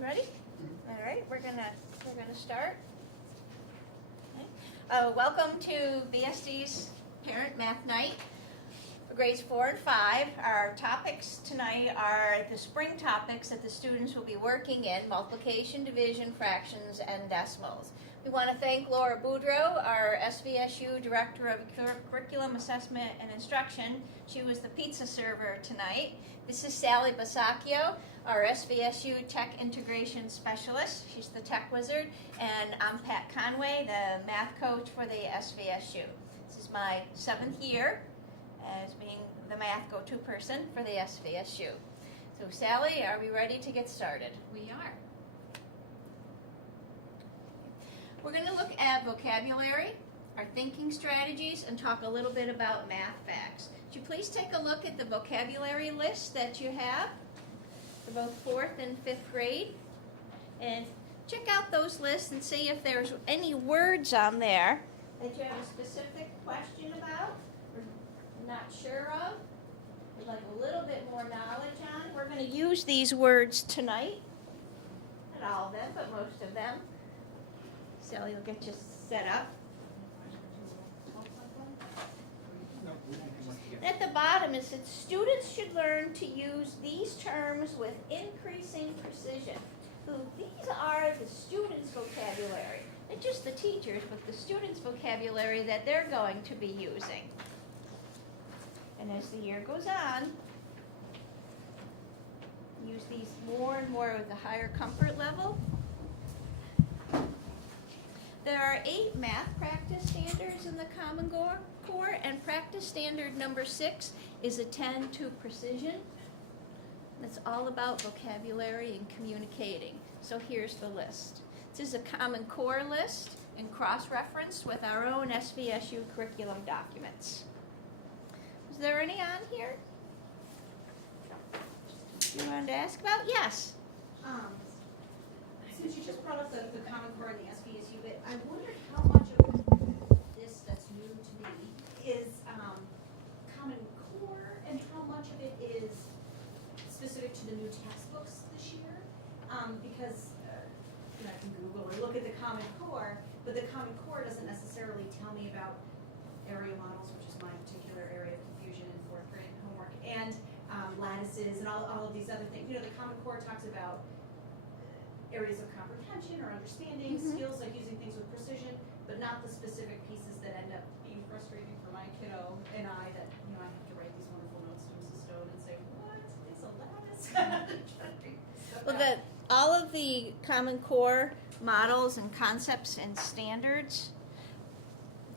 Ready? All right, we're gonna start. Okay. Welcome to BSD's Parent Math Night for grades 4 and 5. Our topics tonight are the spring topics that the students will be working in: multiplication, division, fractions, and decimals. We want to thank Laura Boudreau, our SVSU Director of Curriculum Assessment and Instruction. She was the pizza server tonight. This is Sally Basacchio, our SVSU Tech Integration Specialist. She's the tech wizard. And I'm Pat Conway, the math coach for the SVSU. This is my 7th year as being the math go-to person for the SVSU. So Sally, are we ready to get started? We are. We're going to look at vocabulary, our thinking strategies, and talk a little bit about math facts. Would you please take a look at the vocabulary list that you have for both 4th and 5th grade, and check out those lists and see if there's any words on there that you have a specific question about or not sure of, would like a little bit more knowledge on. We're going to use these words tonight. Not all of them, but most of them. Sally will get you set up. At the bottom it says students should learn to use these terms with increasing precision. So these are the students' vocabulary, not just the teachers, but the students' vocabulary that they're going to be using. And as the year goes on, use these more and more with a higher comfort level. There are 8 math practice standards in the Common Core, and practice standard number 6 is Attend to Precision. That's all about vocabulary and communicating. So here's the list. This is a Common Core list and cross-referenced with our own SVSU curriculum documents. Is there any on here you wanted to ask about? Yes. Since you just brought up the Common Core and the SVSU bit, I wondered how much of this that's new to me is Common Core and how much of it is specific to the new textbooks this year. Because I can Google or look at the Common Core, but the Common Core doesn't necessarily tell me about area models, which is my particular area of confusion in 4th grade homework, and lattices and all of these other things. You know, the Common Core talks about areas of comprehension or understanding, skills like using things with precision, but not the specific pieces that end up being frustrating for my kiddo and I, that, I have to write these wonderful notes to Mrs. Stone and say, what is a lattice? Well, all of the Common Core models and concepts and standards,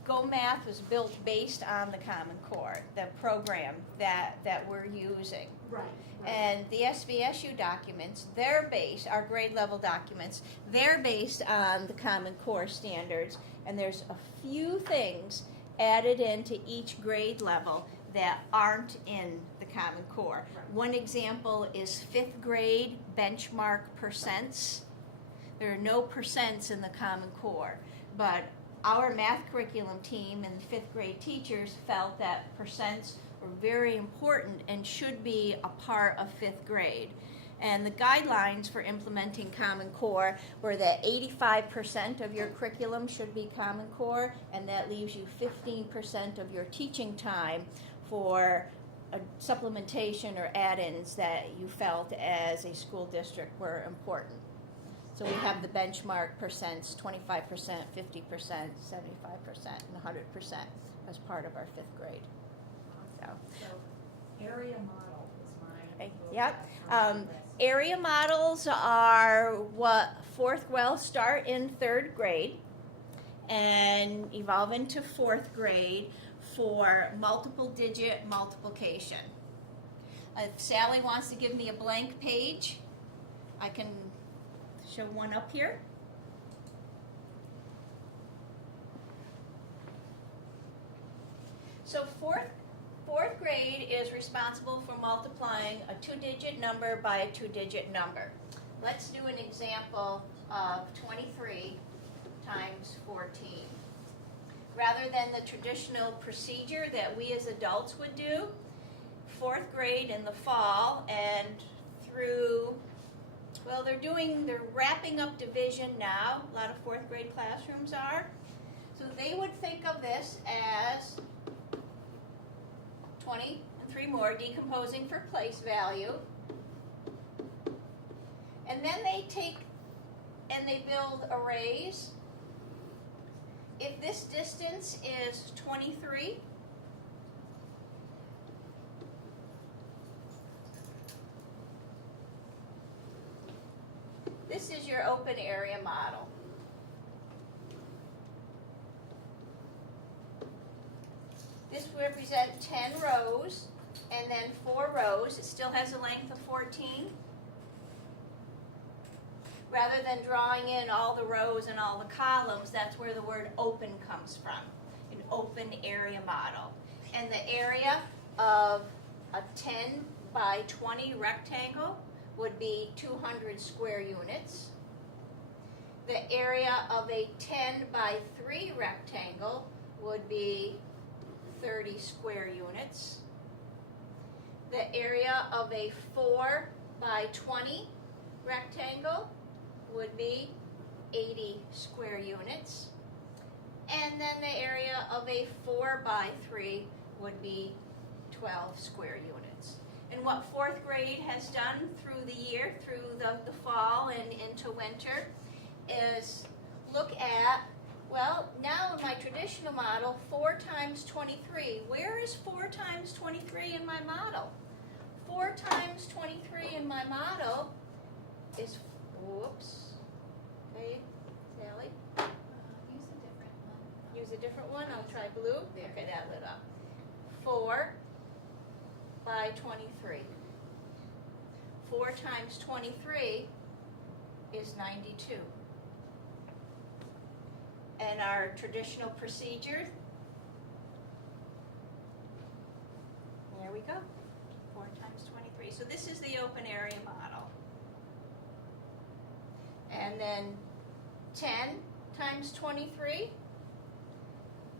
Go Math was built based on the Common Core, the program that we're using. Right. And the SVSU documents, they're based, our grade level documents, they're based on the Common Core standards, and there's a few things added into each grade level that aren't in the Common Core. Right. One example is 5th grade benchmark percents. There are no percents in the Common Core, but our math curriculum team and 5th grade teachers felt that percents were very important and should be a part of 5th grade. And the guidelines for implementing Common Core were that 85% of your curriculum should be Common Core, and that leaves you 15% of your teaching time for a supplementation or add-ins that you felt as a school district were important. So we have the benchmark percents, 25%, 50%, 75%, and 100% as part of our 5th grade. So area model is my Yep. Area models are what start in 3rd grade and evolve into 4th grade for multiple digit multiplication. If Sally wants to give me a blank page, I can show one up here. So fourth grade is responsible for multiplying a 2-digit number by a 2-digit number. Let's do an example of 23 times 14. Rather than the traditional procedure that we as adults would do, 4th grade in the fall and through Well, they're wrapping up division now. A lot of fourth grade classrooms are. So they would think of this as 20 and 3 more, decomposing for place value. And then they take and they build arrays. If this distance is 23, this is your open area model. This represents 10 rows and then 4 rows. It still has a length of 14. Rather than drawing in all the rows and all the columns, that's where the word open comes from, an open area model. And the area of a 10 by 20 rectangle would be 200 square units. The area of a 10 by 3 rectangle would be 30 square units. The area of a 4 by 20 rectangle would be 80 square units. And then the area of a 4 by 3 would be 12 square units. And what fourth grade has done through the year, through the fall and into winter, is look at, well, now in my traditional model, 4 times 23. Where is 4 times 23 in my model? 4 times 23 in my model is, whoops, okay, Sally? Use a different one. Use a different one, I'll try blue. There. Okay, that lit up. 4 by 23. 4 times 23 is 92. And our traditional procedure, there we go, 4 times 23. So this is the open area model. And then 10 times 23,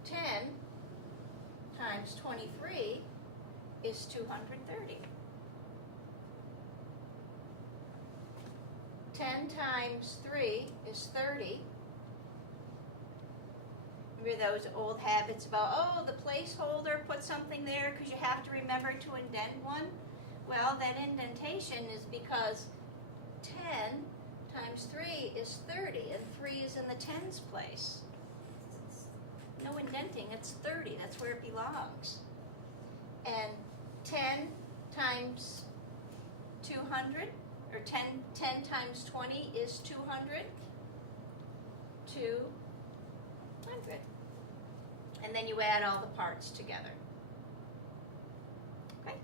10 times 23 is 230. 10 times 3 is 30. Remember those old habits about, oh, the placeholder, put something there because you have to remember to indent one? Well, that indentation is because 10 times 3 is 30, and 3 is in the tens place. No indenting, it's 30, that's where it belongs. And 10 times 200, or 10 times 20 is 200. 200. And then you add all the parts together. Okay?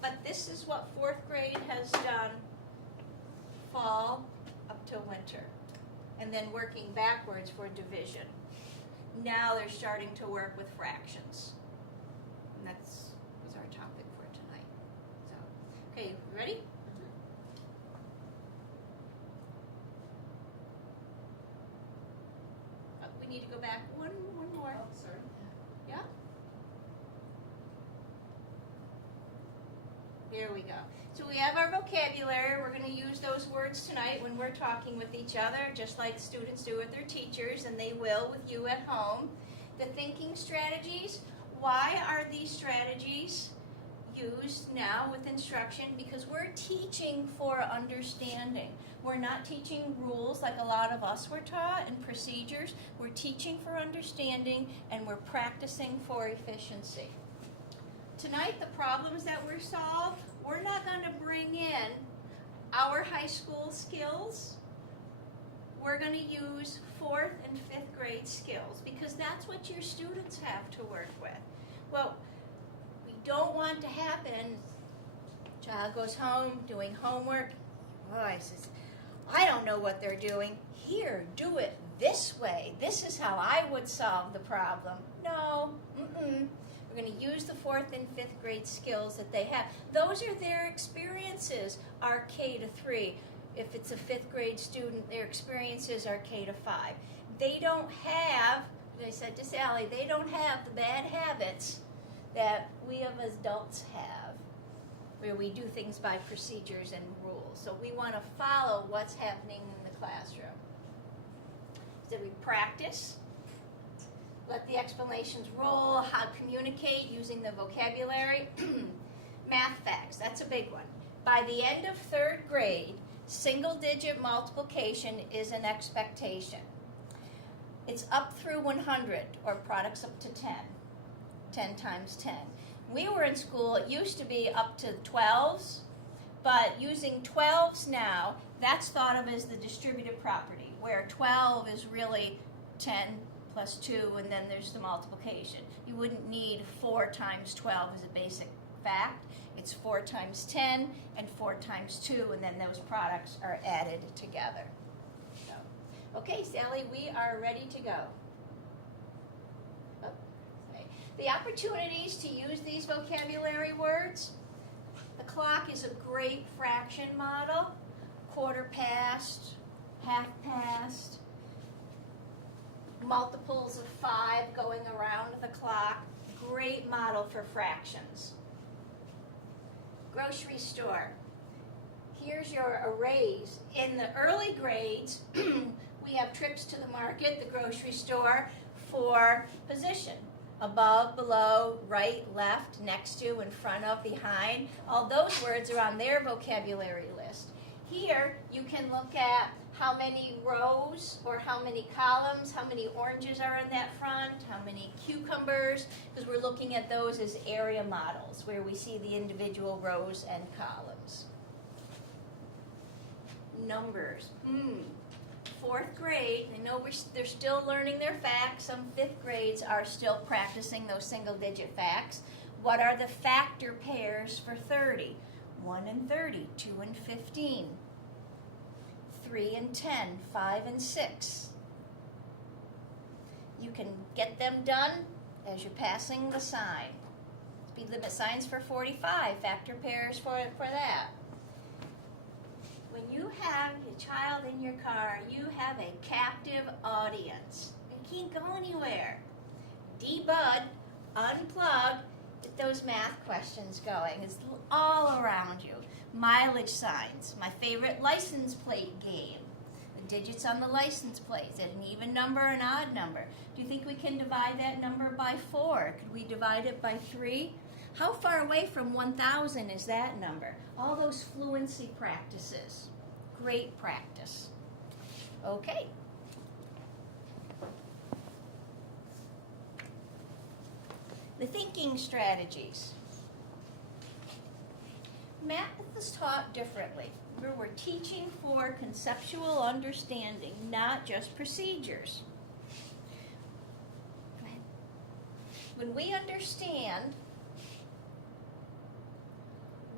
But this is what fourth grade has done fall up to winter. And then working backwards for division. Now they're starting to work with fractions. And that was our topic for tonight. So, okay, ready? We need to go back one more. Oh, sorry. Yeah? There we go. So we have our vocabulary. We're going to use those words tonight when we're talking with each other, just like students do with their teachers, and they will with you at home. The thinking strategies. Why are these strategies used now with instruction? Because we're teaching for understanding. We're not teaching rules like a lot of us were taught and procedures. We're teaching for understanding, and we're practicing for efficiency. Tonight, the problems that we're solved, we're not going to bring in our high school skills. We're going to use 4th and 5th grade skills because that's what your students have to work with. Well, we don't want to happen, child goes home doing homework, boy, says, I don't know what they're doing. Here, do it this way. This is how I would solve the problem. No, We're going to use the 4th and 5th grade skills that they have. Those are their experiences, are K to 3. If it's a 5th grade student, their experiences are K to 5. They don't have, as I said to Sally, they don't have the bad habits that we as adults have, where we do things by procedures and rules. So we want to follow what's happening in the classroom. So we practice, let the explanations roll, how to communicate using the vocabulary. Math facts, that's a big one. By the end of 3rd grade, single-digit multiplication is an expectation. It's up through 100, or products up to 10. 10 times 10. We were in school, it used to be up to 12s, but using 12s now, that's thought of as the distributive property, where 12 is really 10 plus 2, and then there's the multiplication. You wouldn't need 4 times 12 as a basic fact. It's 4 times 10 and 4 times 2, and then those products are added together. So, okay, Sally, we are ready to go. Okay. The opportunities to use these vocabulary words. The clock is a great fraction model. Quarter past, half past, multiples of 5 going around the clock. Great model for fractions. Grocery store. Here's your arrays. In the early grades, we have trips to the market, the grocery store, for position. Above, below, right, left, next to, in front of, behind. All those words are on their vocabulary list. Here, you can look at how many rows or how many columns, how many oranges are in that front, how many cucumbers, because we're looking at those as area models where we see the individual rows and columns. Numbers. 4th grade, I know they're still learning their facts. Some 5th grades are still practicing those single-digit facts. What are the factor pairs for 30? 1 and 30, 2 and 15. 3 and 10, 5 and 6. You can get them done as you're passing the sign. Speed limit signs for 45, factor pairs for that. When you have a child in your car, you have a captive audience. They can't go anywhere. Debud, unplug, get those math questions going. It's all around you. Mileage signs, my favorite license plate game. The digits on the license plates, an even number, an odd number. Do you think we can divide that number by 4? Could we divide it by 3? How far away from 1,000 is that number? All those fluency practices. Great practice. Okay. The thinking strategies. Math is taught differently. We're teaching for conceptual understanding, not just procedures. When we understand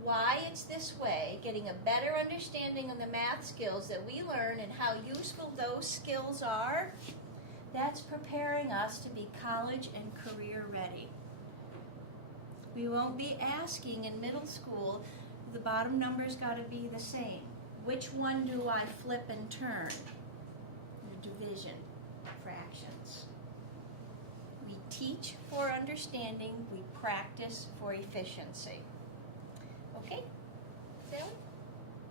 why it's this way, getting a better understanding of the math skills that we learn and how useful those skills are, that's preparing us to be college and career ready. We won't be asking in middle school, the bottom number's got to be the same. Which one do I flip and turn? The division, fractions. We teach for understanding, we practice for efficiency. Okay, Sally?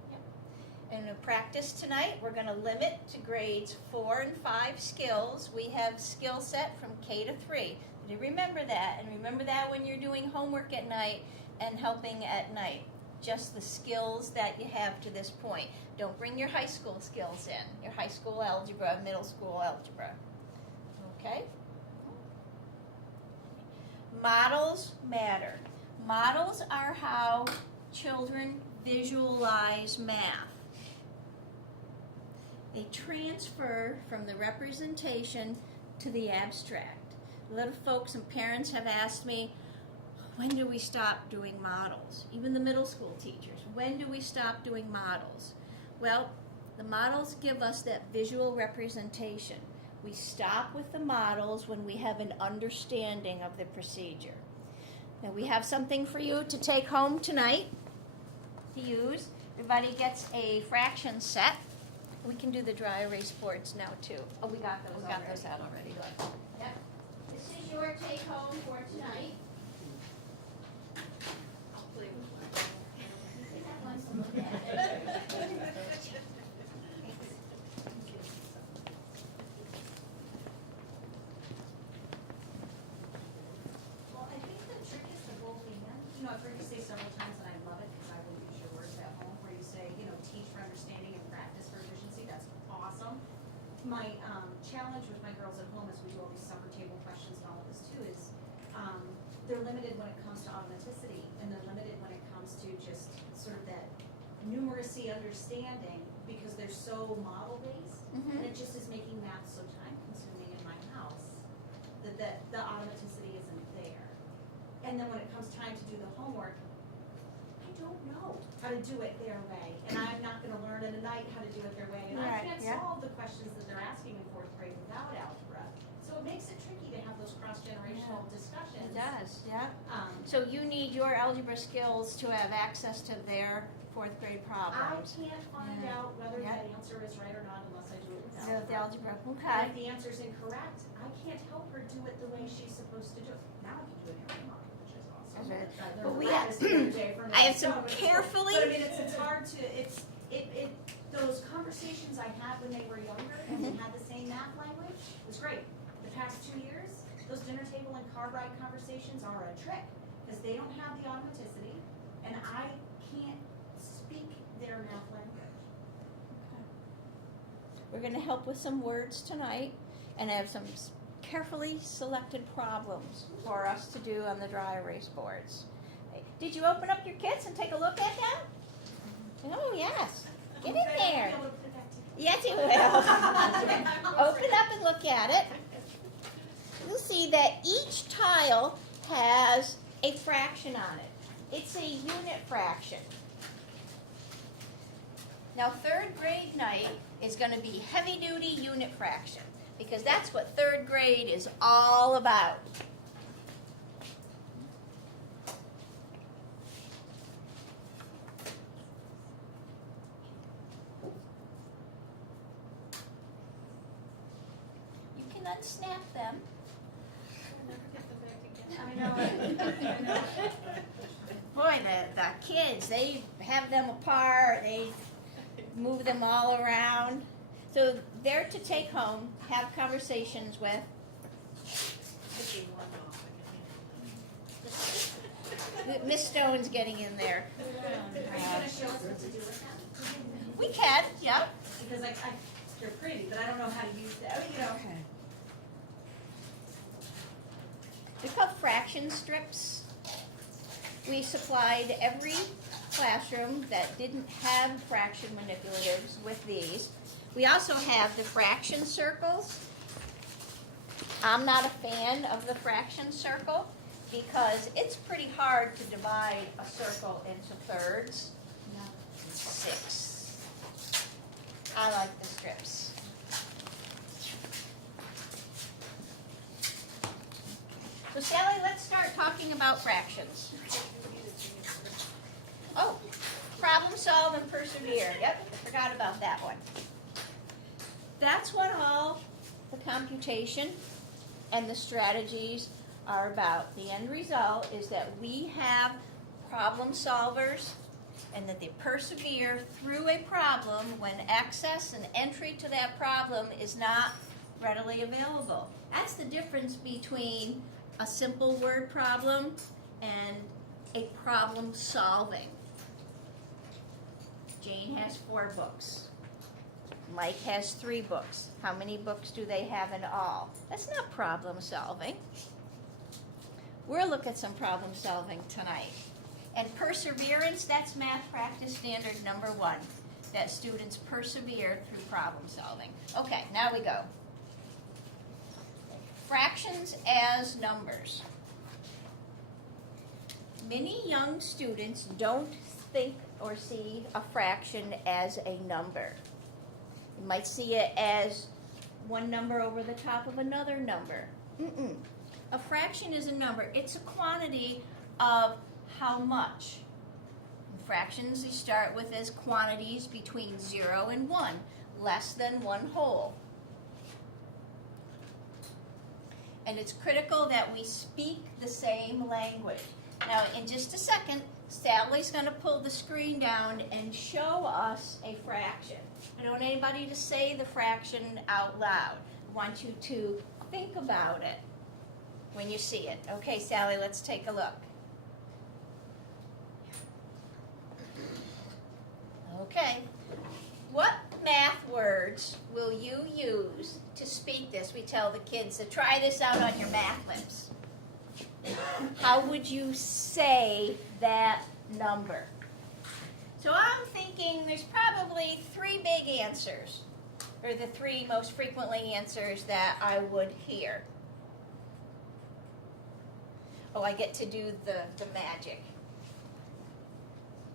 Yeah. In a practice tonight, we're going to limit to grades 4 and 5 skills. We have skill set from K to 3. So remember that, and remember that when you're doing homework at night and helping at night. Just the skills that you have to this point. Don't bring your high school skills in, your high school algebra, middle school algebra. Okay? Models matter. Models are how children visualize math. They transfer from the representation to the abstract. A lot of folks and parents have asked me, when do we stop doing models? Even the middle school teachers, when do we stop doing models? Well, the models give us that visual representation. We stop with the models when we have an understanding of the procedure. Now we have something for you to take home tonight to use. Everybody gets a fraction set. We can do the dry erase boards now too. Oh, we got those. We got those out already. Good. Yep. This is your take home for tonight. I'll play with mine. heard you say several times, and I love it because I will use your words at home, where you say, teach for understanding and practice for efficiency. That's awesome. My challenge with my girls at home as we do all these supper table questions and all of this too is they're limited when it comes to automaticity, and they're limited when it comes to just sort of that numeracy understanding because they're so model-based, and it just is making math so time-consuming in my house that the automaticity isn't there. And then when it comes time to do the homework, I don't know how to do it their way, and I'm not going to learn in a night how to do it their way, and I can't solve the questions that they're asking in fourth grade without algebra. So it makes it tricky to have those cross-generational discussions. It does, yeah. So you need your algebra skills to have access to their fourth grade I problems. can't find out whether that answer is right or not unless I do it with With the algebra. algebra, And okay. if the answer's incorrect, I can't help her do it the way she's supposed to do it. Now I can do it in her mind, which is awesome. That's right. I learned But we that have- this the other day from I have my some son, but carefully- But I mean, it's hard to, those conversations I had when they were younger and we had the same math language was great. The past 2 years, those dinner table and car ride conversations are a trick because they don't have the automaticity and I can't speak their math language. We're going to help with some words tonight, and I have some carefully selected problems for us to do on the dry erase boards. Did you open up your kits and take a look at them? Oh, yes. Get in there. Yes, you will. Open up and look at it. You'll see that each tile has a fraction on it. It's a unit fraction. Now, third grade night is going to be heavy-duty unit fraction because that's what third grade is all about. You can unsnap them. I know. Boy, the kids, they have them apart, they move them all around. So they're to take home, have conversations with. Miss Stone's getting in there. Are you going to show us what to do with them? We can, yeah. Because they're pretty, but I don't know how to use them, They're called fraction strips. We supplied every classroom that didn't have fraction manipulatives with these. We also have the fraction circles. I'm not a fan of the fraction circle because it's pretty hard to divide a circle into thirds. 6. I like the strips. So Sally, let's start talking about fractions. Oh, problem solve and persevere. Yep, forgot about that one. That's what all the computation and the strategies are about. The end result is that we have problem solvers and that they persevere through a problem when access and entry to that problem is not readily available. That's the difference between a simple word problem and a problem solving. Jane has 4 books. Mike has 3 books. How many books do they have in all? That's not problem solving. We'll look at some problem solving tonight. And perseverance, that's math practice standard number 1, that students persevere through problem solving. Okay, now we go. Fractions as numbers. Many young students don't think or see a fraction as a number. You might see it as one number over the top of another number. A fraction is a number. It's a quantity of how much. Fractions you start with as quantities between 0 and 1, less than 1 whole. And it's critical that we speak the same language. Now, in just a second, Sally's going to pull the screen down and show us a fraction. I don't want anybody to say the fraction out loud. I want you to think about it when you see it. Okay, Sally, let's take a look. Okay. What math words will you use to speak this? We tell the kids to try this out on your math lips. How would you say that number? So I'm thinking there's probably 3 big answers, or the 3 most frequently answers that I would hear. Oh, I get to do the magic.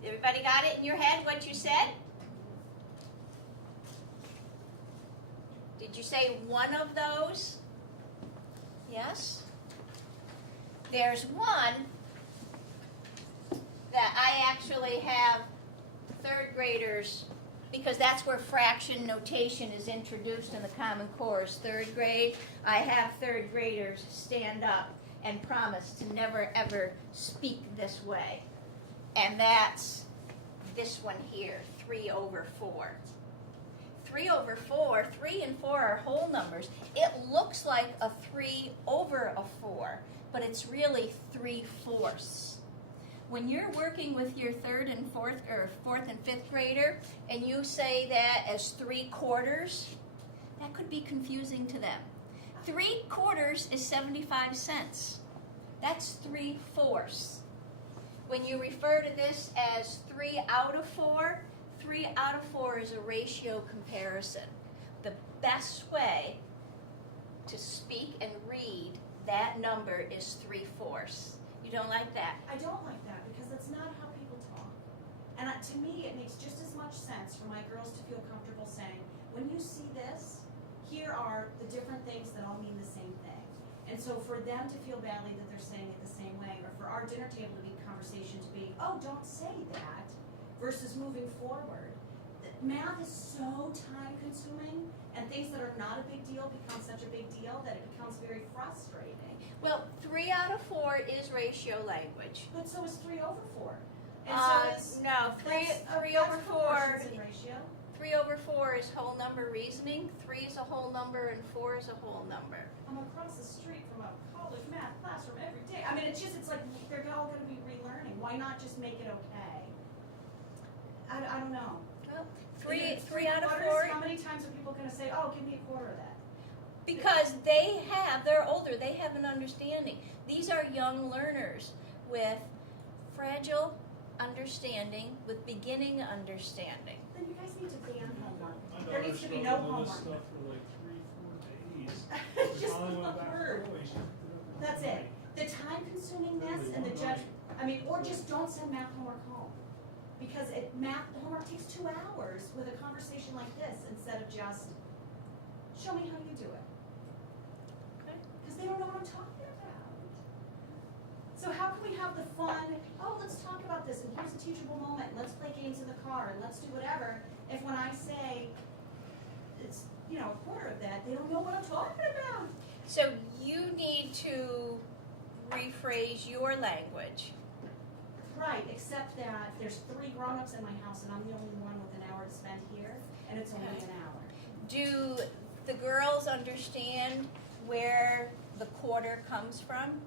Everybody got it in your head what you said? Did you say one of those? Yes? There's one that I actually have 3rd graders, because that's where fraction notation is introduced in the Common Core, is 3rd grade. I have 3rd graders stand up and promise to never ever speak this way. And that's this one here, 3/4. 3/4, 3 and 4 are whole numbers. It looks like a 3/4, but it's really 3/4. When you're working with your 3rd and 4th, or 4th and 5th grader, and you say that as 3/4, that could be confusing to them. 3/4 is 75 cents. That's 3/4. When you refer to this as 3/4, 3/4 is a ratio comparison. The best way to speak and read that number is 3/4. You don't like that? I don't like that because that's not how people talk. And to me, it makes just as much sense for my girls to feel comfortable saying, when you see this, here are the different things that all mean the same thing. And so for them to feel badly that they're saying it the same way, or for our dinner table to be conversation to be, oh, don't say that, versus moving forward. Math is so time consuming, and things that are not a big deal become such a big deal that it becomes very frustrating. Well, 3/4 is ratio language. But so is 3/4. And so is no, that's 3/4. proportions in ratio. 3/4 is whole number reasoning. 3 is a whole number, and 4 is a whole number. I'm across the street from a college math classroom every day. I mean, it's like they're all going to be relearning. Why not just make it okay? I don't know. Well, Is it 3/4. How many times are people going to say, "Oh, give me a quarter of that"? Because they're older, they have an understanding. These are young learners with fragile understanding, with beginning understanding. Then you guys need to ban homework. My There needs to be no daughter homework. struggled with this stuff for like 3-4 days. It's just Finally went the back word. early, she picked it up in the That's it. night. The time consumingness and the judge. I mean, or just don't send math homework home, because math homework takes 2 hours with a conversation like this instead of just show me how you do it. Because they don't know what I'm talking about. So how can we have the fun, oh, let's talk about this, and here's a teachable moment, let's play games in the car, and let's do whatever, if when I say it's, a quarter of that, they don't know what I'm talking about. So you need to rephrase your language. Right, except that there's 3 grown-ups in my house, and I'm the only one with an hour to spend here, and it's only an hour. Do the girls understand where the quarter comes from?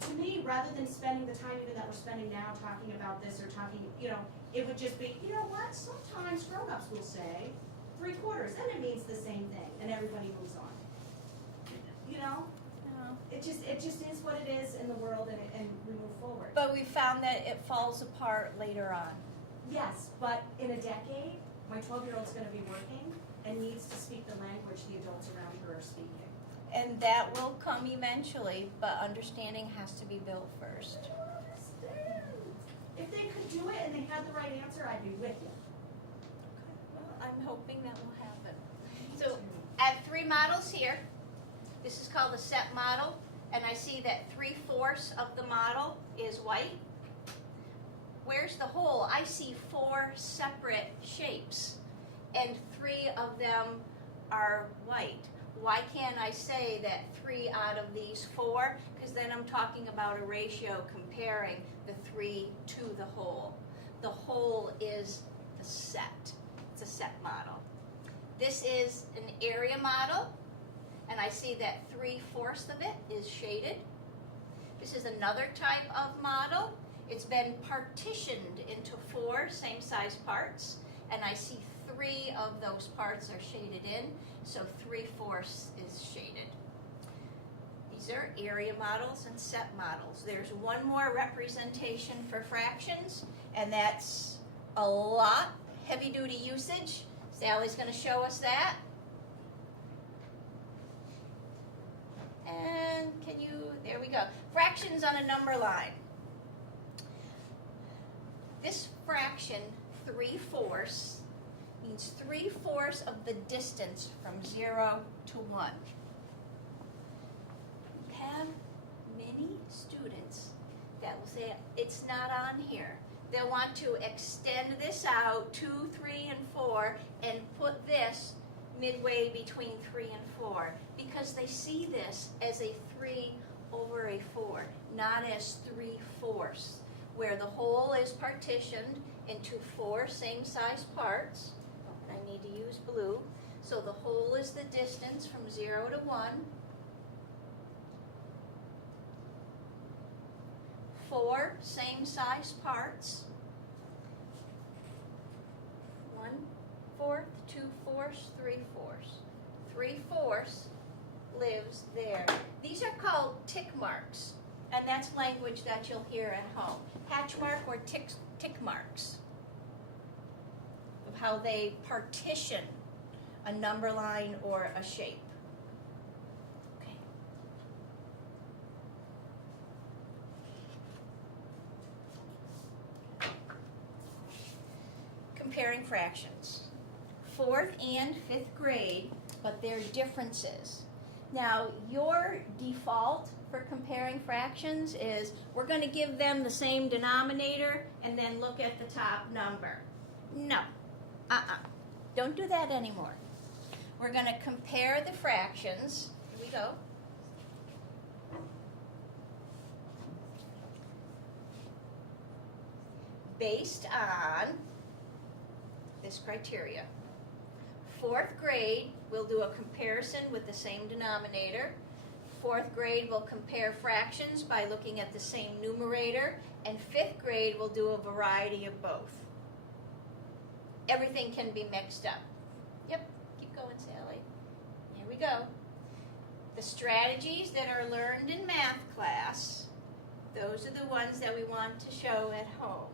To me, rather than spending the time even that we're spending now talking about this or talking, it would just be, you know what, sometimes grown-ups will say 3/4, and it means the same thing, and everybody moves on. No. It just is what it is in the world, and we move forward. But we found that it falls apart later on. Yes, but in a decade, my 12-year-old's going to be working and needs to speak the language the adults around her are speaking. And that will come eventually, but understanding has to be built first. I don't understand. If they could do it and they had the right answer, I'd be with you. Well, I'm hoping that will happen. So I have 3 models here. This is called the set model, and I see that 3/4 of the model is white. Where's the whole? I see 4 separate shapes, and 3 of them are white. Why can't I say that 3 out of these 4? Because then I'm talking about a ratio comparing the 3 to the whole. The whole is the set. It's a set model. This is an area model, and I see that 3/4 of it is shaded. This is another type of model. It's been partitioned into 4 same-sized parts, and I see 3 of those parts are shaded in, so 3/4 is shaded. These are area models and set models. There's one more representation for fractions, and that's a lot, heavy-duty usage. Sally's going to show us that. And there we go. Fractions on a number line. This fraction, 3/4, means 3/4 of the distance from 0 to 1. You have many students that will say, it's not on here. They'll want to extend this out 2, 3, and 4 and put this midway between 3 and 4 because they see this as a 3/4, not as 3/4, where the whole is partitioned into 4 same-sized parts. And I need to use blue. So the whole is the distance from 0 to 1. 4 same-sized parts. 1/4, 2/4, 3/4. 3/4 lives there. These are called tick marks, and that's language that you'll hear at home. Hatch mark or tick marks of how they partition a number line or a shape. Okay. Comparing fractions. 4th and 5th grade, but there are differences. Now, your default for comparing fractions is we're going to give them the same denominator and then look at the top number. No. Don't do that anymore. We're going to compare the fractions. Here we go. Based on this criteria. 4th grade, we'll do a comparison with the same denominator. 4th grade, we'll compare fractions by looking at the same numerator. And 5th grade, we'll do a variety of both. Everything can be mixed up. Yep, keep going, Sally. Here we go. The strategies that are learned in math class, those are the ones that we want to show at home.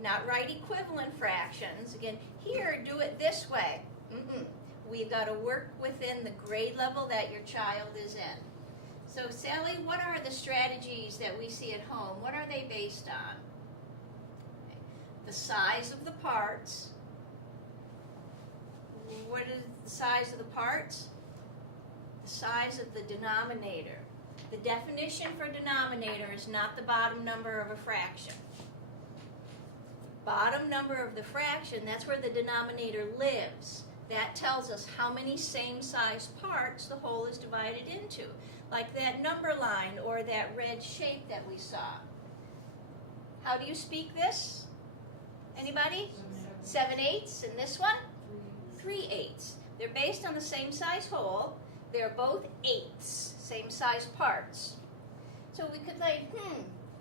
Not write equivalent fractions. Again, here, do it this way. We've got to work within the grade level that your child is in. So, Sally, what are the strategies that we see at home? What are they based on? The size of the parts. What is the size of the parts? The size of the denominator. The definition for denominator is not the bottom number of a fraction. Bottom number of the fraction, that's where the denominator lives. That tells us how many same-sized parts the whole is divided into, like that number line or that red shape that we saw. How do you speak this? Anybody? 7/8, and this one? 3/8. They're based on the same size whole. They're both 8s, same size parts. So we could say,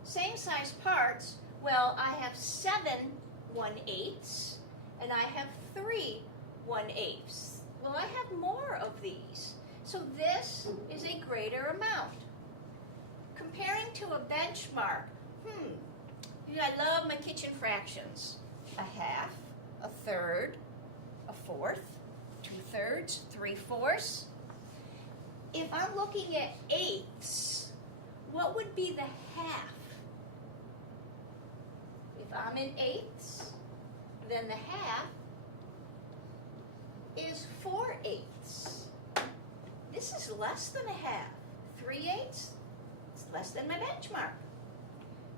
same size parts. Well, I have 7 1/8s, and I have 3 1/8. Well, I have more of these. So this is a greater amount. Comparing to a benchmark, I love my kitchen fractions. 1/2, 1/3, 1/4, 2/3, 3/4. If I'm looking at 8s, what would be the half? If I'm in 8s, then the half is 4/8. This is less than a half. 3/8, it's less than my benchmark.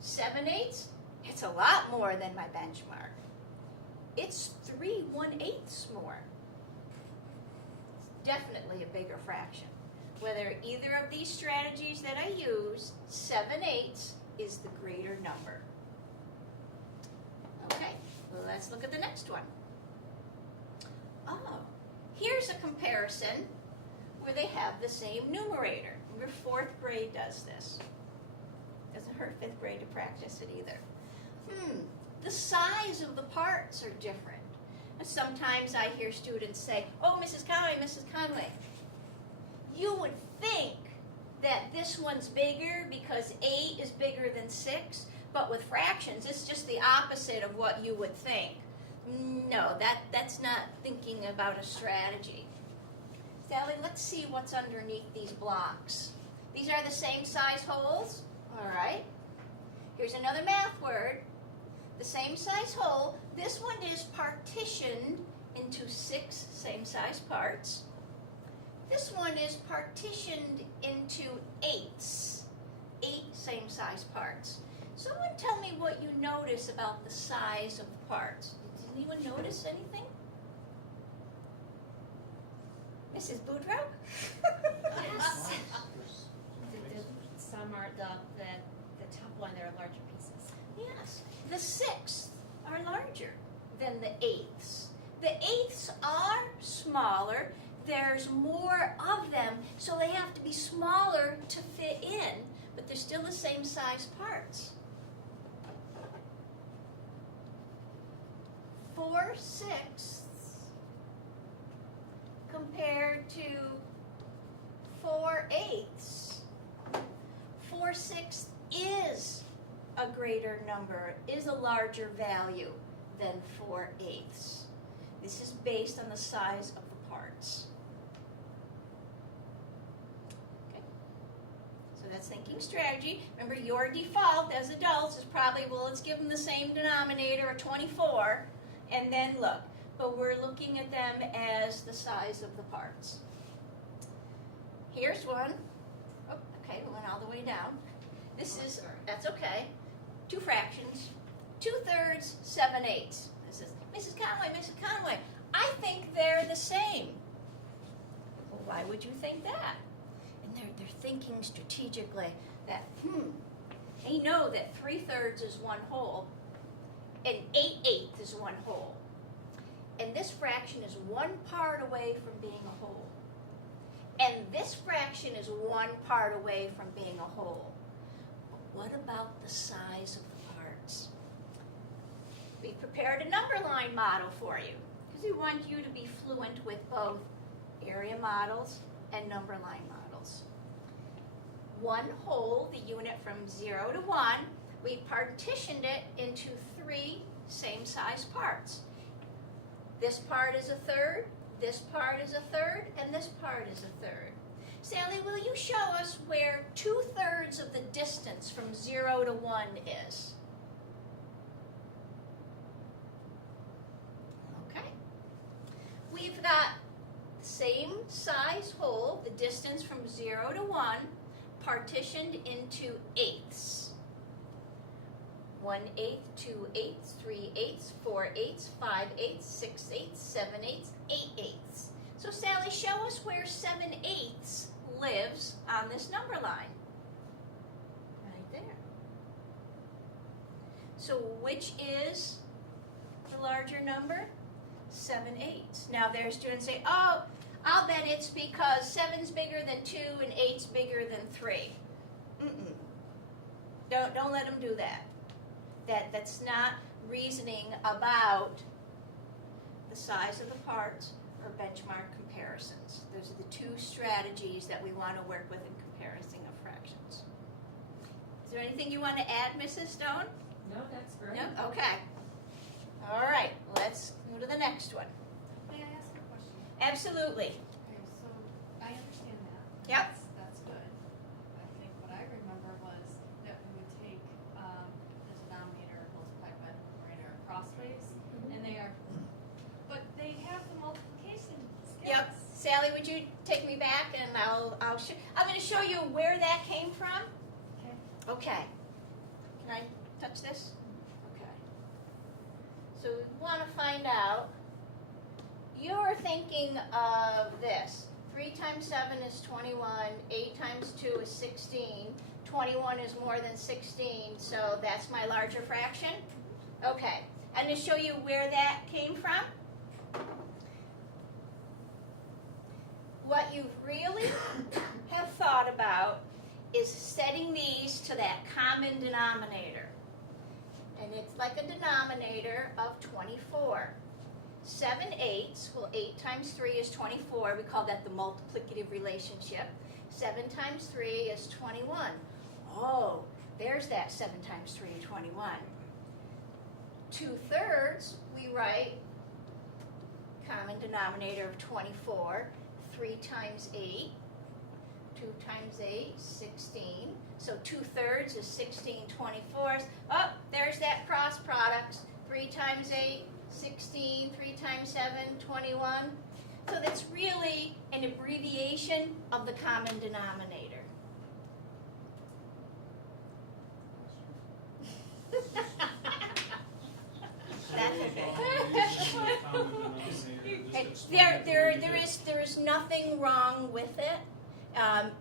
7/8, it's a lot more than my benchmark. It's 3 1/8 more. It's definitely a bigger fraction. Whether either of these strategies that I use, 7/8 is the greater number. Okay, well, let's look at the next one. Oh, here's a comparison where they have the same numerator. Remember, 4th grade does this. Doesn't hurt 5th grade to practice it either. the size of the parts are different. And sometimes I hear students say, oh, Mrs. Conway, you would think that this one's bigger because 8 is bigger than 6, but with fractions, it's just the opposite of what you would think. No, that's not thinking about a strategy. Sally, let's see what's underneath these blocks. These are the same size holes, all right? Here's another math word, the same size hole. This one is partitioned into 6 same size parts. This one is partitioned into 8s, 8 same size parts. Someone tell me what you notice about the size of the parts. Did anyone notice anything? Mrs. Boudreaux? Yes. Some are the top one, there are larger pieces. Yes. The 6ths are larger than the 8ths. The 8ths are smaller. There's more of them, so they have to be smaller to fit in, but they're still the same size parts. 4/6 compared to 4/8. 4/6 is a greater number, is a larger value than 4/8. This is based on the size of the parts. Okay. So that's thinking strategy. Remember, your default as adults is probably, well, let's give them the same denominator, a 24, and then look. But we're looking at them as the size of the parts. Here's one. Oh, okay, we went all the way down. This is, that's okay. 2 fractions. 2/3, 7/8. This is, Mrs. Conway, I think they're the same. Well, why would you think that? And they're thinking strategically that, they know that 3/3 is one whole, and 8/8 is one whole. And this fraction is 1 part away from being a whole. And this fraction is 1 part away from being a whole. But what about the size of the parts? We prepared a number line model for you because we want you to be fluent with both area models and number line models. 1 whole, the unit from 0 to 1, we partitioned it into 3 same size parts. This part is a third, this part is a third, and this part is a third. Sally, will you show us where 2/3 of the distance from 0 to 1 is? Okay. We've got the same size hole, the distance from 0 to 1, partitioned into 8ths. 1/8, 2/8, 3/8, 4/8, 5/8, 6/8, 7/8, 8/8. So Sally, show us where 7/8 lives on this number line. Right there. So which is the larger number? 7/8. Now there's students say, oh, I'll bet it's because 7's bigger than 2 and 8's bigger than 3. Don't let them do that. That's not reasoning about the size of the parts or benchmark comparisons. Those are the 2 strategies that we want to work with in comparison of fractions. Is there anything you want to add, Mrs. Stone? No, that's great. No? Okay. All right, let's move to the next one. May I ask a question? Absolutely. Okay, so I understand that. Yep. That's good. I think what I remember was that we would take the denominator multiplied by the numerator crossways, and they are, but they have the multiplication skills. Yep. Sally, would you take me back and I'm going to show you where that came from. Okay. Okay. Can I touch this? Okay. So we want to find out, you're thinking of this. 3 times 7 is 21, 8 times 2 is 16, 21 is more than 16, so that's my larger fraction? Okay. I'm going to show you where that came from. What you really have thought about is setting these to that common denominator. and it's like a denominator of 24. 7/8, well 8 times 3 is 24, we call that the multiplicative relationship. 7 times 3 is 21. Oh, there's that 7 times 3, 21. 2/3, we write common denominator of 24, 3 times 8, 2 times 8, 16. So 2/3 is 16 24ths. Oh, there's that cross product. 3 times 8, 16, 3 times 7, 21. So that's really an abbreviation of the common denominator. That's okay. There is nothing wrong with it.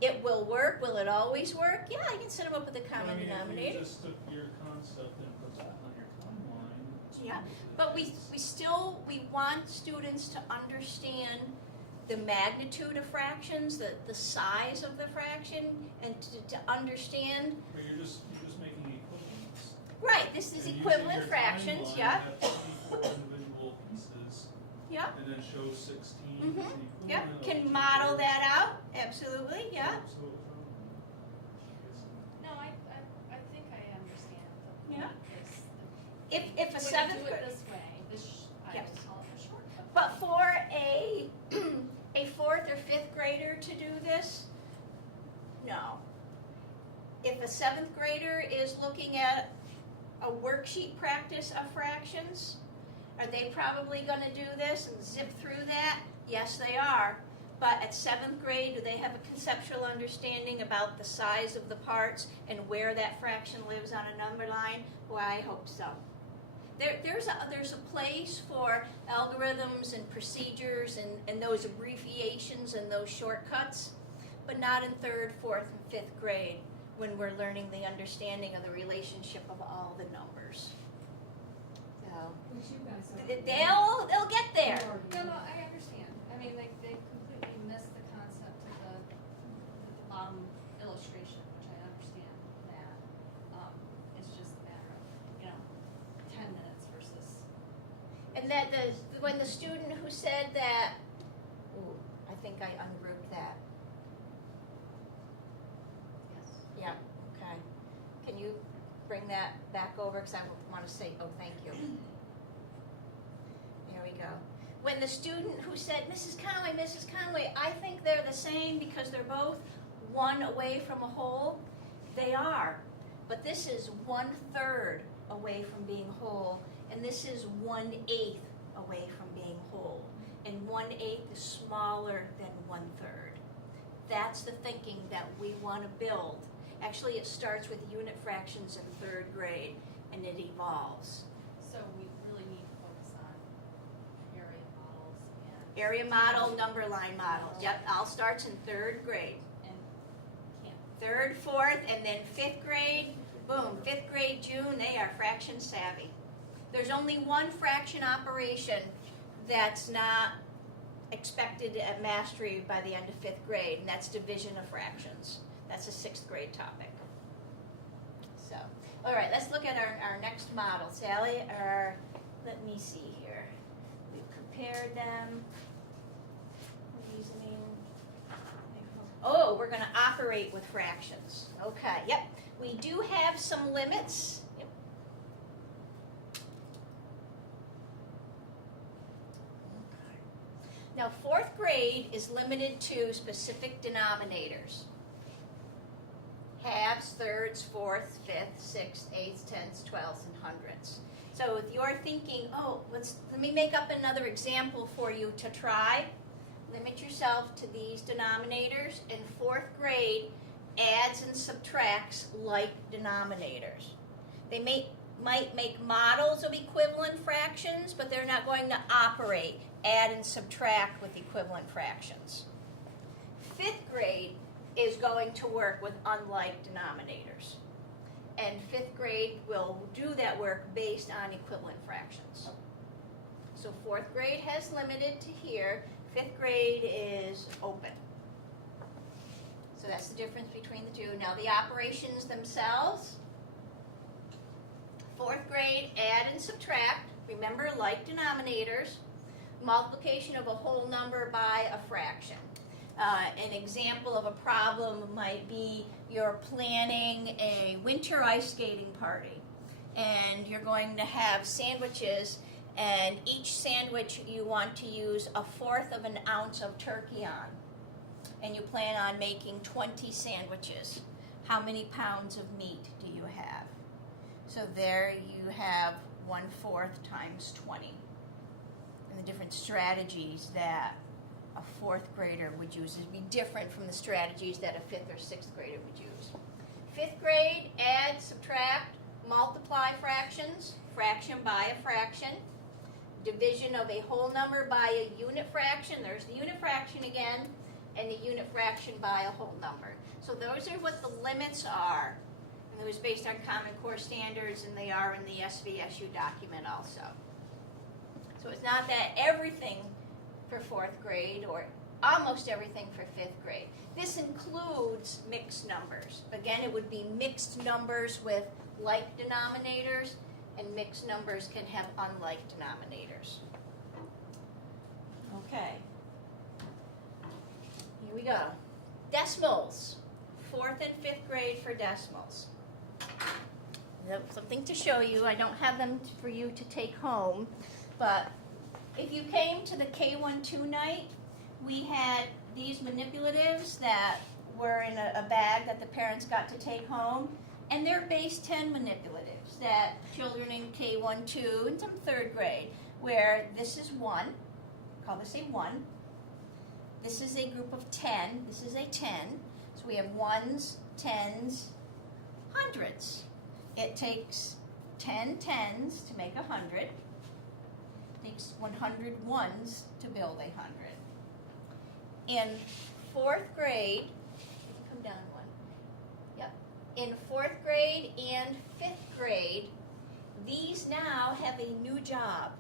It will work. Will it always work? Yeah, I can set them up with a common denominator. If you just took your concept and put that on your timeline. Yeah, but we want students to understand the magnitude of fractions, the size of the fraction, and to understand. But you're just making equivalents. Right, this is And equivalent using your fractions. timeline, Yeah, have 24 individual pieces, yeah. and then show 16. Mhm. as the Yep, equivalent of can model 2/3. that out. Absolutely, yeah. So, No, I think I understand the Yeah. point is, If a when seventh you do grade. it this way, I Yes. would call it a shortcut. But for a a 4th or 5th grader to do this, no. If a 7th grader is looking at a worksheet practice of fractions, are they probably going to do this and zip through that? Yes, they are. But at 7th grade, do they have a conceptual understanding about the size of the parts and where that fraction lives on a number line? Well, I hope so. There's a place for algorithms and procedures and those abbreviations and those shortcuts, but not in 3rd, 4th, and 5th grade when we're learning the understanding of the relationship of all the numbers. So they'll get there. No, I understand. I mean, they completely missed the concept of the illustration, which I understand that. It's just a matter of, 10 minutes versus. And that when the student who said that, ooh, I think I ungrouped that. Yes. Yeah, okay. Can you bring that back over, because I want to say, oh, thank you. There we go. When the student who said, Mrs. Conway, I think they're the same because they're both one away from a whole, they are. But this is 1/3 away from being whole, and this is 1/8 away from being whole. And 1/8 is smaller than 1/3. That's the thinking that we want to build. Actually, it starts with unit fractions in 3rd grade, and it evolves. So we really need to focus on area models and. Area model, number line models. Yep, all starts in 3rd grade. And can't. 3rd, 4th, and then 5th grade, boom, 5th grade, June, they are fraction savvy. There's only one fraction operation that's not expected at mastery by the end of 5th grade, and that's division of fractions. That's a 6th grade topic. So, all right, let's look at our next model. Sally, let me see here. We've compared them. Reasoning. Oh, we're going to operate with fractions. Okay, yep. We do have some limits. Yep. Now, 4th grade is limited to specific denominators. Halves, thirds, fourths, fifths, sixths, eighths, tenths, twelfths, and hundredths. So if you're thinking, oh, let me make up another example for you to try, limit yourself to these denominators. In 4th grade, adds and subtracts like denominators. They might make models of equivalent fractions, but they're not going to operate, add and subtract with equivalent fractions. 5th grade is going to work with unlike denominators. And 5th grade will do that work based on equivalent fractions. So 4th grade has limited to here. 5th grade is open. So that's the difference between the two. Now the operations themselves. Fourth grade, add and subtract. Remember, like denominators. Multiplication of a whole number by a fraction. An example of a problem might be you're planning a winter ice skating party, and you're going to have sandwiches, and each sandwich you want to use 1/4 of an ounce of turkey on, and you plan on making 20 sandwiches. How many pounds of meat do you have? So there you have 1/4 times 20. And the different strategies that a fourth grader would use would be different from the strategies that a fifth or sixth grader would use. Fifth grade, add, subtract, multiply fractions, fraction by a fraction, division of a whole number by a unit fraction, there's the unit fraction again, and the unit fraction by a whole number. So those are what the limits are. And it was based on Common Core standards, and they are in the SVSU document also. So it's not that everything for fourth grade or almost everything for fifth grade. This includes mixed numbers. Again, it would be mixed numbers with like denominators, and mixed numbers can have unlike denominators. Okay. Here we go. Decimals. Fourth and fifth grade for decimals. Something to show you. I don't have them for you to take home, but if you came to the K1-2 night, we had these manipulatives that were in a bag that the parents got to take home, and they're base 10 manipulatives that children in K1-2 and some third grade, where this is 1, call this a 1, this is a group of 10, this is a 10, so we have 1s, 10s, hundreds. It takes 10 10s to make 100. It takes 100 ones to build 100. In fourth grade, you can come down one. Yep. In fourth grade and fifth grade, these now have a new job.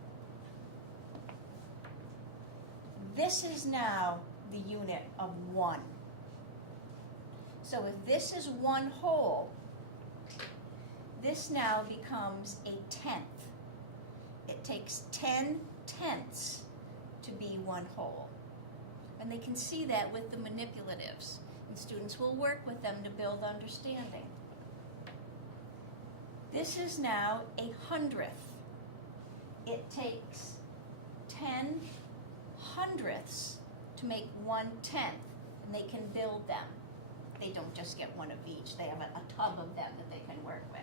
This is now the unit of 1. So if this is 1 whole, this now becomes a 10th. It takes 10 tenths to be 1 whole. And they can see that with the manipulatives. And students will work with them to build understanding. This is now a 100th. It takes 10 hundredths to make 1/10, and they can build them. They don't just get one of each. They have a tub of them that they can work with.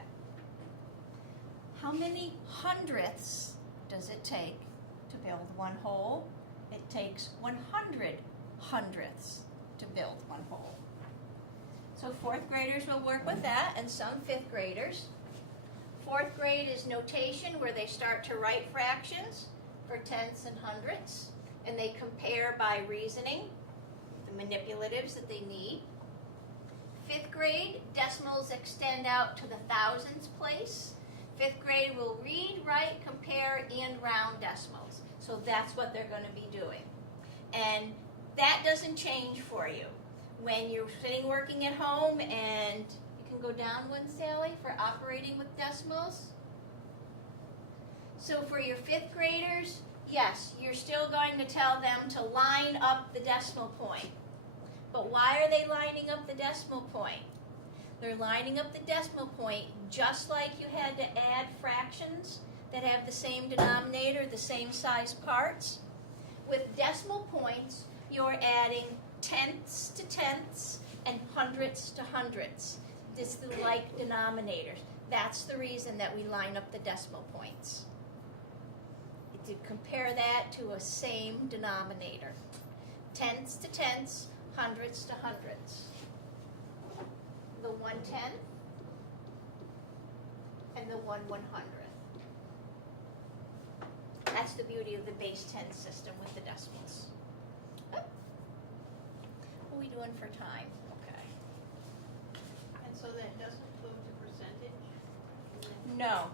How many hundredths does it take to build 1 whole? It takes 100 hundredths to build 1 whole. So fourth graders will work with that, and some fifth graders. Fourth grade is notation where they start to write fractions for tenths and hundredths, and they compare by reasoning the manipulatives that they need. Fifth grade, decimals extend out to the thousands place. Fifth grade will read, write, compare, and round decimals. So that's what they're going to be doing. And that doesn't change for you. When you're sitting working at home, and you can go down one, Sally, for operating with decimals. So for your fifth graders, yes, you're still going to tell them to line up the decimal point. But why are they lining up the decimal point? They're lining up the decimal point just like you had to add fractions that have the same denominator, the same size parts. With decimal points, you're adding tenths to tenths and hundredths to hundredths. This is the like denominators. That's the reason that we line up the decimal points. To compare that to a same denominator. Tenths to tenths, hundredths to hundredths. The 1/10 and the 1/100. That's the beauty of the base 10 system with the decimals. Oh. What are we doing for time? Okay. And so that doesn't include the percentage? No.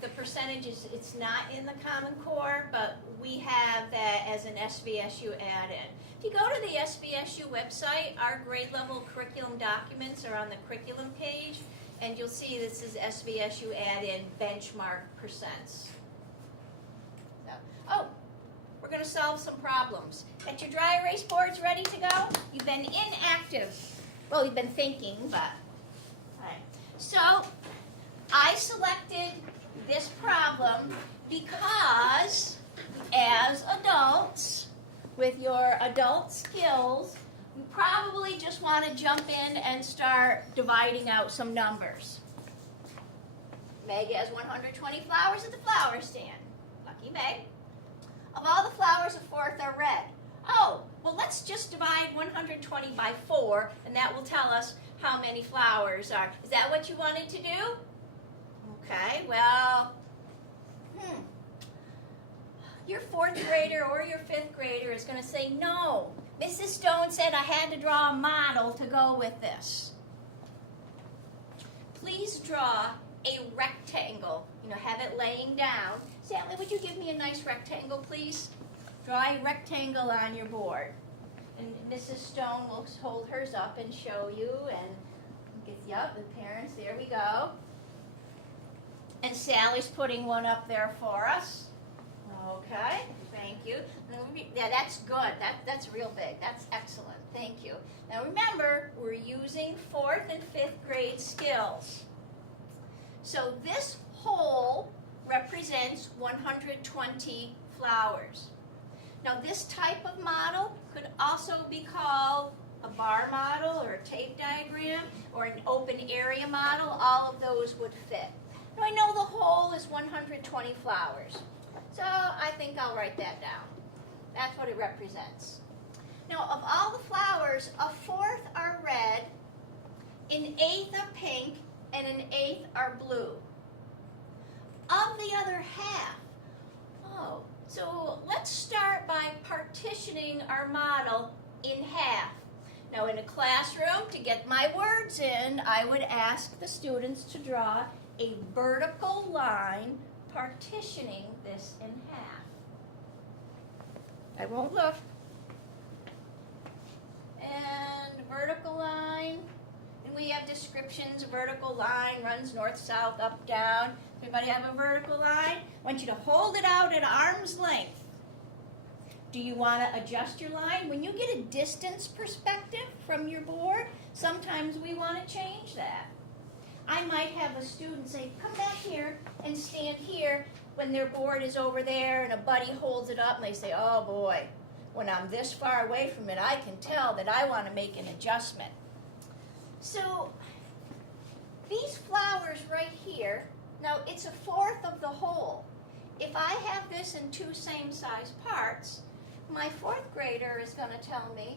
The percentage it's not in the Common Core, but we have that as an SVSU add-in. If you go to the SVSU website, our grade level curriculum documents are on the curriculum page, And you'll see this is SVS, you add in benchmark percents. So, oh, we're going to solve some problems. Got your dry erase boards ready to go? You've been inactive. Well, you've been thinking, but. All right. So, I selected this problem because as adults, with your adult skills, you probably just want to jump in and start dividing out some numbers. Meg has 120 flowers at the flower stand. Lucky Meg. Of all the flowers, a fourth are red. Oh, well, let's just divide 120 by 4, and that will tell us how many flowers are. Is that what you wanted to do? Okay, well, your 4th grader or your 5th grader is going to say, no, Mrs. Stone said I had to draw a model to go with this. Please draw a rectangle. Have it laying down. Sally, would you give me a nice rectangle, please? Draw a rectangle on your board. And Mrs. Stone will hold hers up and show you. And yep, the parents, there we go. And Sally's putting one up there for us. Okay, thank you. Yeah, that's good. That's real big. That's excellent. Thank you. Now remember, we're using 4th and 5th grade skills. So this hole represents 120 flowers. Now this type of model could also be called a bar model or a tape diagram or an open area model. All of those would fit. Now I know the hole is 120 flowers. So I think I'll write that down. That's what it represents. Now, of all the flowers, a fourth are red, an eighth are pink, and an eighth are blue. Of the other half, so let's start by partitioning our model in half. Now, in a classroom, to get my words in, I would ask the students to draw a vertical line partitioning this in half. I won't look. And vertical line, and we have descriptions. Vertical line runs north, south, up, down. Everybody have a vertical line? I want you to hold it out at arm's length. Do you want to adjust your line? When you get a distance perspective from your board, sometimes we want to change that. I might have a student say, come back here and stand here when their board is over there and a buddy holds it up and they say, oh boy, when I'm this far away from it, I can tell that I want to make an adjustment. So these flowers right here, now it's a fourth of the whole. If I have this in 2 same size parts, my 4th grader is going to tell me,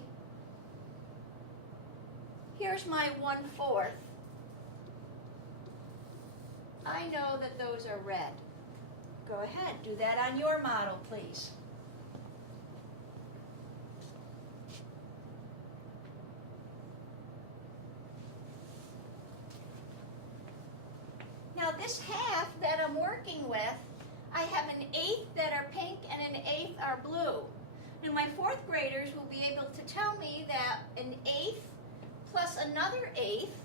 here's my 1/4. I know that those are red. Go ahead, do that on your model, please. Now this half that I'm working with, I have an eighth that are pink and an eighth are blue. And my 4th graders will be able to tell me that an eighth plus another eighth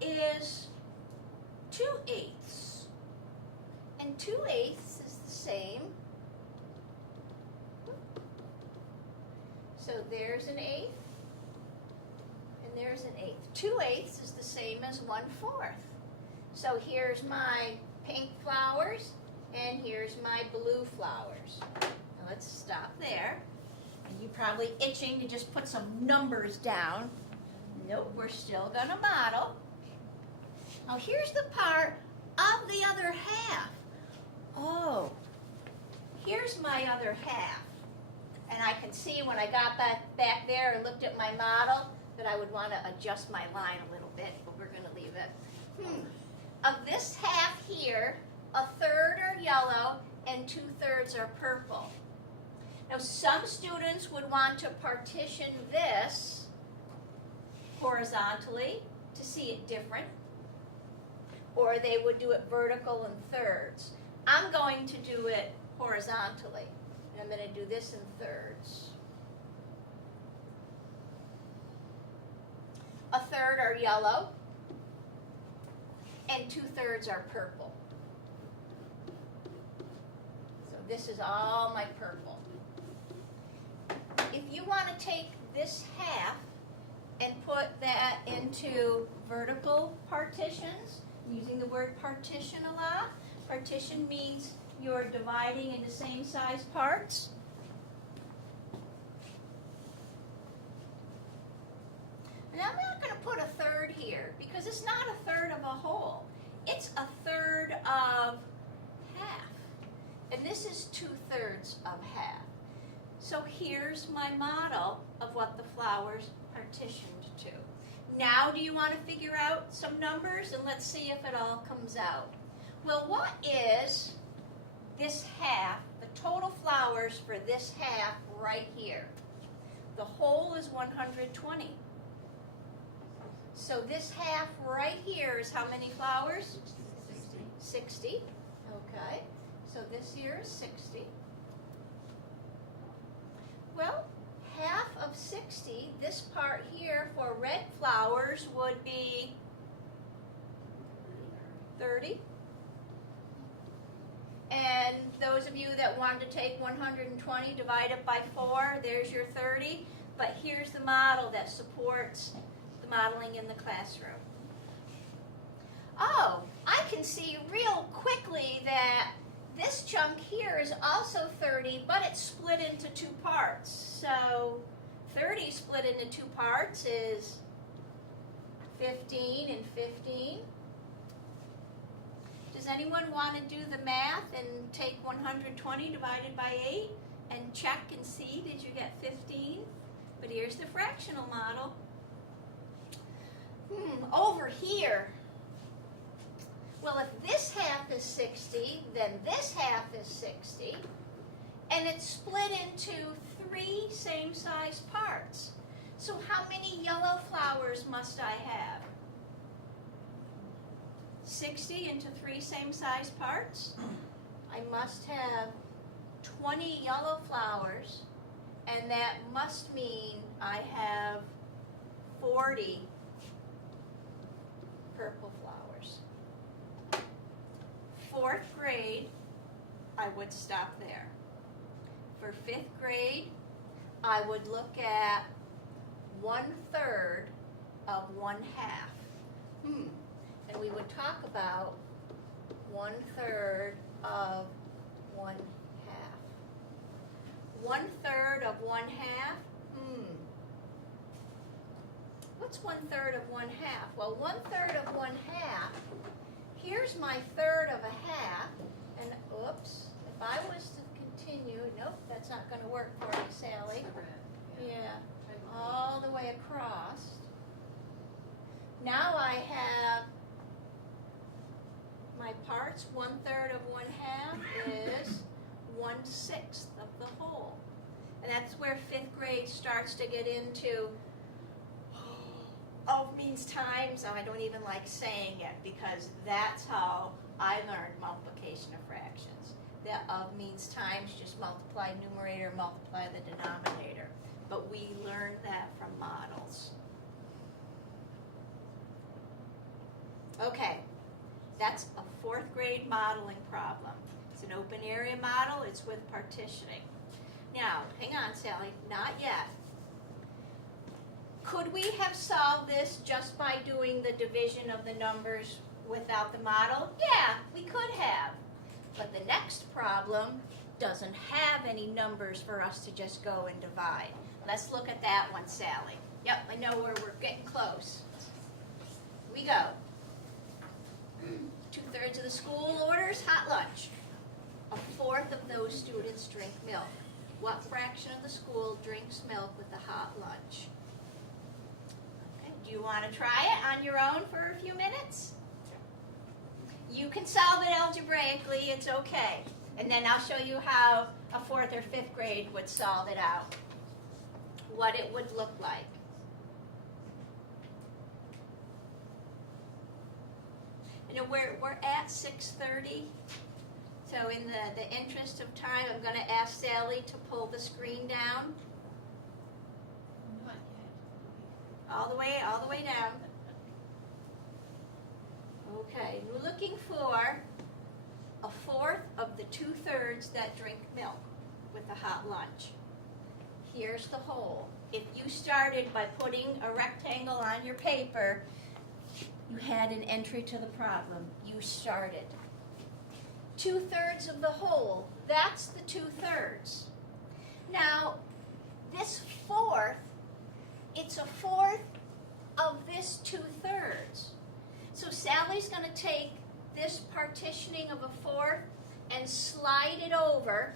is 2/8. And 2/8 is the same. So there's an eighth, and there's an eighth. 2/8 is the same as 1/4. So here's my pink flowers, and here's my blue flowers. Now let's stop there. And you're probably itching to just put some numbers down. Nope, we're still going to model. Now here's the part of the other half. Oh, here's my other half. And I can see when I got back there and looked at my model that I would want to adjust my line a little bit, but we're going to leave it. Of this half here, 1/3 are yellow and 2/3 are purple. Now some students would want to partition this horizontally to see it different, or they would do it vertical in thirds. I'm going to do it horizontally. And I'm going to do this in thirds. 1/3 are yellow, and 2/3 are purple. So this is all my purple. If you want to take this half and put that into vertical partitions, using the word partition a lot. Partition means you're dividing into same size parts. And I'm not going to put a third here because it's not a third of a whole. It's a third of half. And this is 2/3 of half. So here's my model of what the flowers partitioned to. Now do you want to figure out some numbers, and let's see if it all comes out. Well, what is this half, the total flowers for this half right here? The whole is 120. So this half right here is how many flowers? 60. Okay, so this here is 60. Well, half of 60, this part here for red flowers would be 30. And those of you that wanted to take 120, divide it by 4, there's your 30. But here's the model that supports the modeling in the classroom. Oh, I can see real quickly that this chunk here is also 30, but it's split into 2 parts. So 30 split into 2 parts is 15 and 15. Does anyone want to do the math and take 120 divided by 8 and check and see, did you get 15? But here's the fractional model. Over here, well, if this half is 60, then this half is 60, and it's split into 3 same-size parts. So how many yellow flowers must I have? 60 into 3 same-size parts? I must have 20 yellow flowers, and that must mean I have 40 purple flowers. 4th grade, I would stop there. For 5th grade, I would look at 1/3 of 1/2. And we would talk about 1/3 of 1/2. 1/3 of 1/2? What's 1/3 of 1/2? Well, 1/3 of 1/2, here's my 1/3 of a half, and oops, if I was to continue, nope, that's not going to work for me, Sally. Yeah, all the way across. Now I have my parts. 1/3 of 1/2 is 1/6 of the whole. And that's where 5th grade starts to get into of means times. I don't even like saying it because that's how I learned multiplication of fractions. The of means times, just multiply numerator, multiply the denominator. But we learned that from models. Okay, that's a 4th grade modeling problem. It's an open area model, it's with partitioning. Now, hang on, Sally, not yet. Could we have solved this just by doing the division of the numbers without the model? Yeah, we could have. But the next problem doesn't have any numbers for us to just go and divide. Let's look at that one, Sally. Yep, I know where we're getting close. Here we go. 2/3 of the school orders hot lunch. 1/4 of those students drink milk. What fraction of the school drinks milk with the hot lunch? Okay, do you want to try it on your own for a few minutes? You can solve it algebraically, it's okay. And then I'll show you how a 4th or 5th grade would solve it out. What it would look like. You know, we're at 6:30, so in the interest of time, I'm going to ask Sally to pull the screen down. Not yet. All the way down. Okay, we're looking for a fourth of the 2/3 that drink milk with a hot lunch. Here's the whole. If you started by putting a rectangle on your paper, you had an entry to the problem. You started. 2/3 of the whole, that's the 2/3. Now, this fourth, it's a fourth of this 2/3. So Sally's going to take this partitioning of a fourth and slide it over.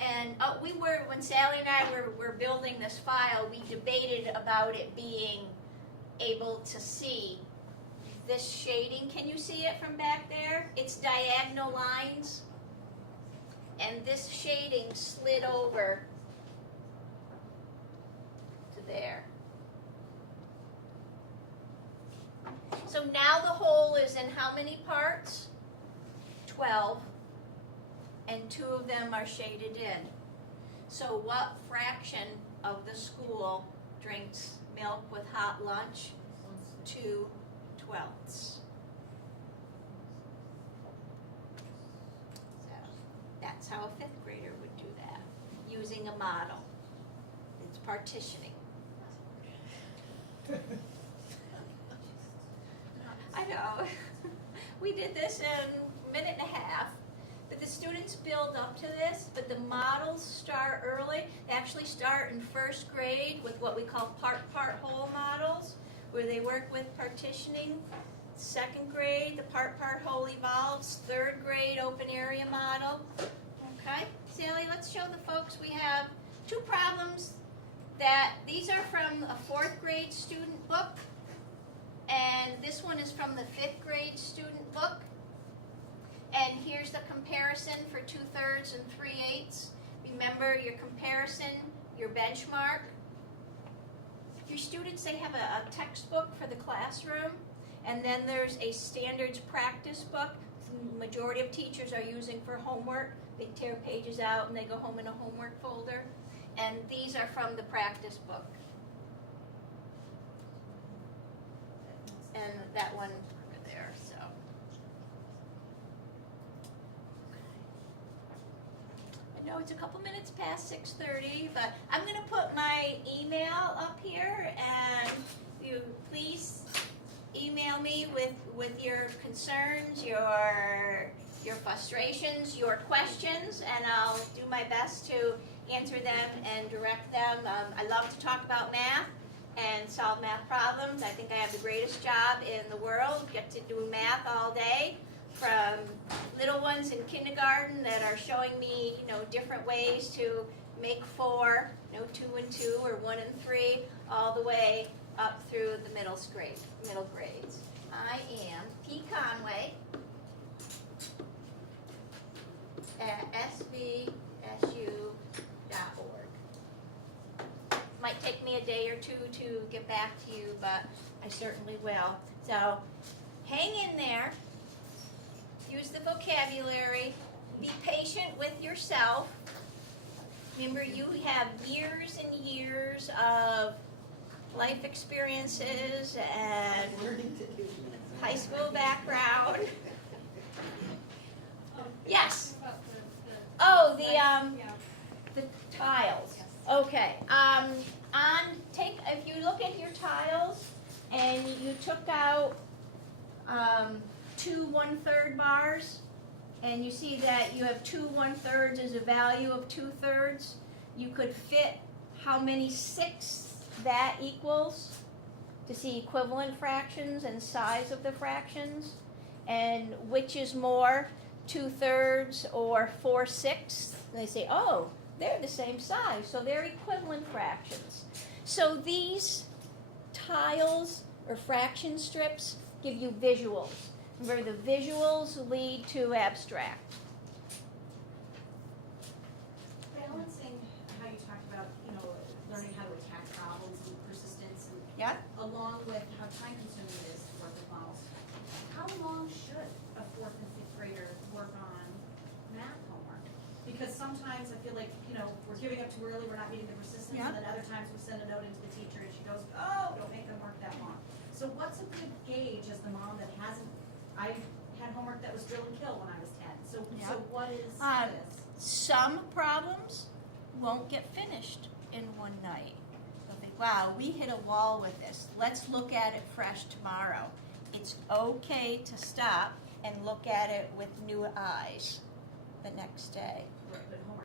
And when Sally and I were building this file, we debated about it being able to see this shading. Can you see it from back there? It's diagonal lines. And this shading slid over to there. So now the whole is in how many parts? 12. And 2 of them are shaded in. So what fraction of the school drinks milk with hot lunch? 2/12. So that's how a 5th grader would do that, using a model. It's partitioning. I know. We did this in a minute and a half. But the students build up to this, but the models start early. They actually start in 1st grade with what we call part-whole models, where they work with partitioning. 2nd grade, the part-whole evolves. 3rd grade, open area model. Okay, Sally, let's show the folks. We have 2 problems that these are from a 4th grade student book, and this one is from the 5th grade student book. And here's the comparison for 2/3 and 3/8. Remember your comparison, your benchmark. Your students, they have a textbook for the classroom, and then there's a standards practice book. The majority of teachers are using for homework. They tear pages out and they go home in a homework folder. And these are from the practice book. And that one over there, so. I know it's a couple minutes past 6:30, but I'm going to put my email up here, and you please email me with your concerns, your frustrations, your questions, and I'll do my best to answer them and direct them. I love to talk about math and solve math problems. I think I have the greatest job in the world. Get to do math all day, from little ones in kindergarten that are showing me, different ways to make 4, 2 and 2 or 1 and 3, all the way up through the middle grades. I am P. Conway at svsu.org. Might take me a day or 2 to get back to you, but I certainly will. So hang in there. Use the vocabulary. Be patient with yourself. Remember, you have years and years of life experiences and high school background. Yes. Oh, the tiles. Okay. If you look at your tiles and you took out 2 1/3 bars, and you see that you have 2 1/3 as a value of 2/3, you could fit how many 6ths that equals to see equivalent fractions and size of the fractions, and which is more, 2/3 or 4/6. And they say, oh, they're the same size, so they're equivalent fractions. So these tiles or fraction strips give you visuals. Remember, the visuals lead to abstract. Balancing how you talked about, learning how to attack problems and persistence, and Yeah? along with how time-consuming it is to work with models. How long should a 4th and 5th grader work on math homework? because sometimes I feel like, we're giving up too early, we're not meeting the persistence, Yeah. and then other times we send a note into the teacher and she goes, oh, don't make them work that long. So what's a good gauge as the mom that hasn't, I had homework that was drill and kill when I was 10, so Yeah. what is Um, this? Some problems won't get finished in one night. They'll think, wow, we hit a wall with this. Let's look at it fresh tomorrow. It's okay to stop and look at it with new eyes the next day. Right, but